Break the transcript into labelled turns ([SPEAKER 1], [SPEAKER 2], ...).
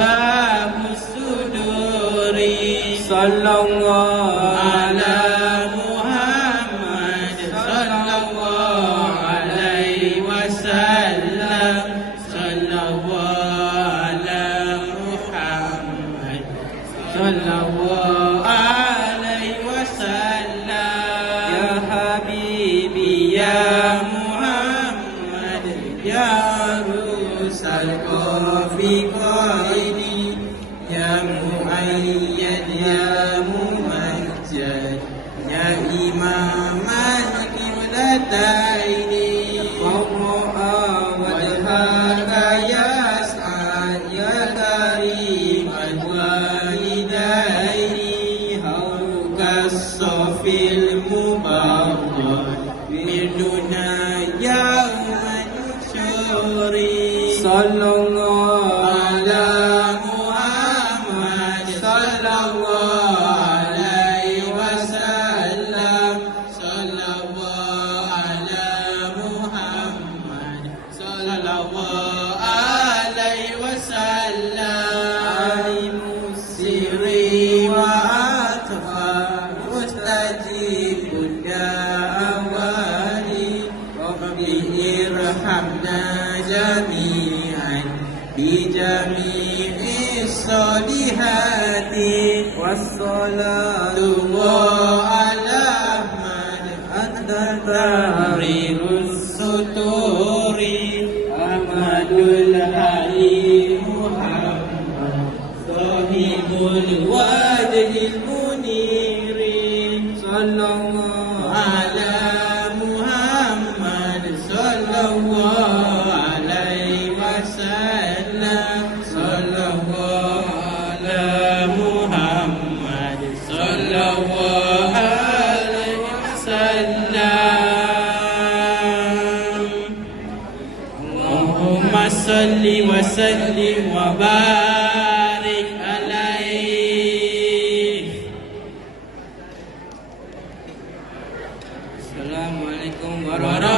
[SPEAKER 1] مصباح الصدور
[SPEAKER 2] صلى الله
[SPEAKER 1] على محمد صلى الله عليه وسلم صلى الله على محمد صلى الله عليه وسلم
[SPEAKER 2] يا حبيبي
[SPEAKER 1] يا محمد يا عروس الكافرين القبلتين
[SPEAKER 2] وامرأ
[SPEAKER 1] وجهك يسعى يا كريم الوالدين هوك الصف المبرر يوم النشور
[SPEAKER 2] صلى
[SPEAKER 1] بجميع الصالحات.
[SPEAKER 2] والصلاة
[SPEAKER 1] على من أنت تحرير السطور أحمد الحليم محمد صاحب الوجه المنير.
[SPEAKER 2] صلى الله
[SPEAKER 1] على محمد صلى الله عليه وسلم. الله الله صل وسلم وبارك عليه
[SPEAKER 2] Assalamualaikum
[SPEAKER 1] warahmatullahi